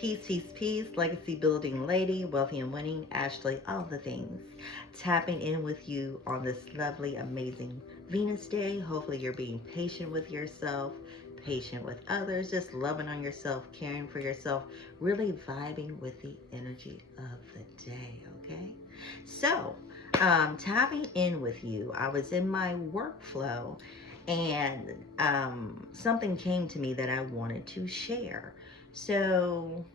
Peace, peace, peace, legacy building lady, wealthy and winning, Ashley, all the things. Tapping in with you on this lovely, amazing Venus day. Hopefully, you're being patient with yourself, patient with others, just loving on yourself, caring for yourself, really vibing with the energy of the day, okay? So, tapping in with you, I was in my workflow and something came to me that I wanted to share. So,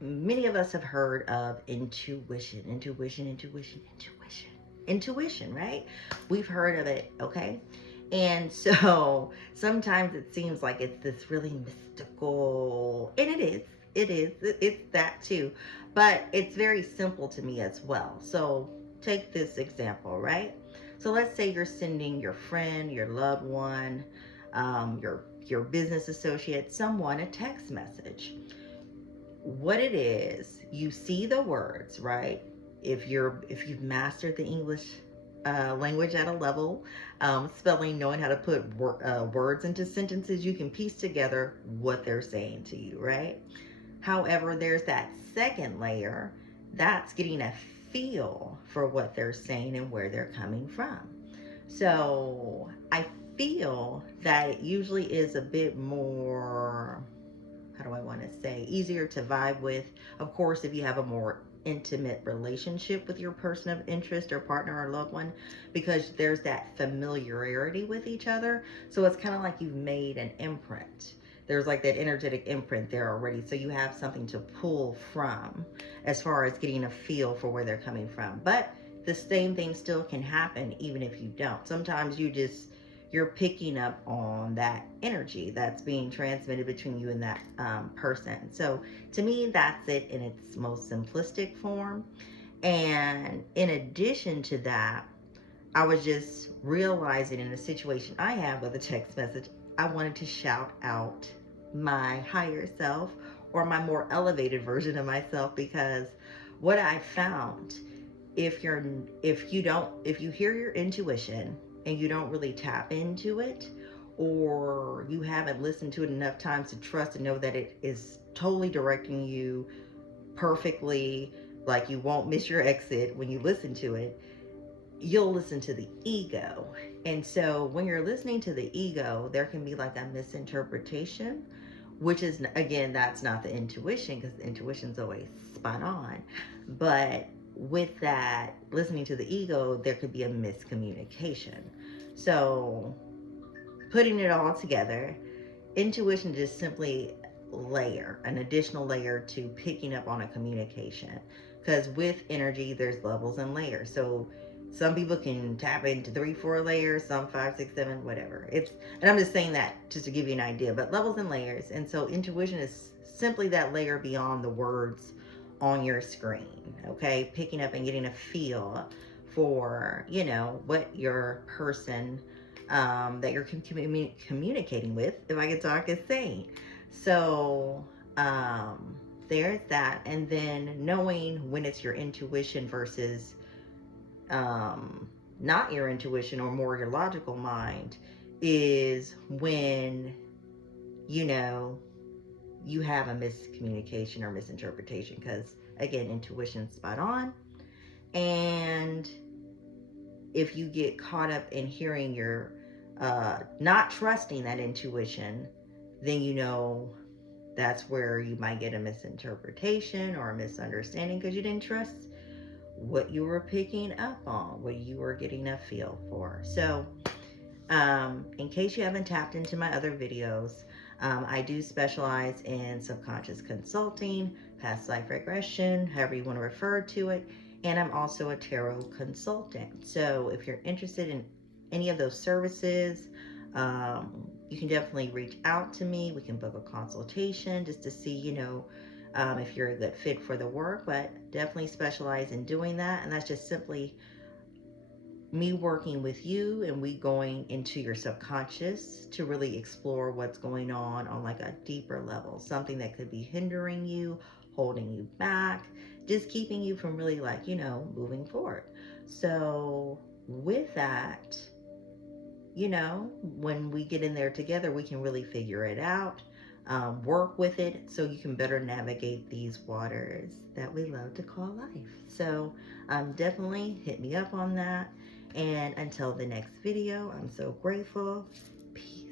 many of us have heard of intuition, right? We've heard of it, okay? And so sometimes it seems like it's this really mystical, and it's that too, but it's very simple to me as well. So take this example, right? So let's say you're sending your friend, your loved one, your business associate, someone a text message. What it is, you see the words, right? If you've mastered the English language at a level, spelling, knowing how to put words into sentences, you can piece together what they're saying to you, right? However, there's that second layer that's getting a feel for what they're saying and where they're coming from. So I feel that it usually is a bit more, how do I want to say, easier to vibe with. Of course, if you have a more intimate relationship with your person of interest or partner or loved one, because there's that familiarity with each other. So it's kind of like you've made an imprint. There's like that energetic imprint there already. So you have something to pull from as far as getting a feel for where they're coming from. But the same thing still can happen even if you don't. Sometimes you're picking up on that energy that's being transmitted between you and that person. So to me, that's it in its most simplistic form. And in addition to that, I was just realizing in a situation I had with a text message, I wanted to shout out my higher self or my more elevated version of myself, because what I found, if you hear your intuition and you don't really tap into it, or you haven't listened to it enough times to trust and know that it is totally directing you perfectly, like you won't miss your exit when you listen to it, you'll listen to the ego. And so when you're listening to the ego, there can be like a misinterpretation, which is, again, that's not the intuition, because the intuition's always spot on. But with that, listening to the ego, there could be a miscommunication. So putting it all together, intuition is just simply an additional layer to picking up on a communication. Because with energy, there's levels and layers. So some people can tap into 3, 4 layers, some 5, 6, 7, whatever. And I'm just saying that just to give you an idea, but levels and layers. And so intuition is simply that layer beyond the words on your screen, okay? Picking up and getting a feel for, what your person that you're communicating with, if I can talk, is saying. So there's that. And then knowing when it's your intuition versus not your intuition or more your logical mind is when you have a miscommunication or misinterpretation, because again, intuition's spot on. And if you get caught up in hearing your not trusting that intuition, then that's where you might get a misinterpretation or a misunderstanding, because you didn't trust what you were picking up on, what you were getting a feel for. So in case you haven't tapped into my other videos, I do specialize in subconscious consulting, past life regression, however you want to refer to it, and I'm also a tarot consultant. So if you're interested in any of those services, you can definitely reach out to me. We can book a consultation just to see, if you're a good fit for the work, but definitely specialize in doing that. And that's just simply me working with you and we going into your subconscious to really explore what's going on like a deeper level, something that could be hindering you, holding you back, just keeping you from really moving forward. So with that, when we get in there together, we can really figure it out. work with it so you can better navigate these waters that we love to call life. So definitely hit me up on that. And until the next video, I'm so grateful. Peace.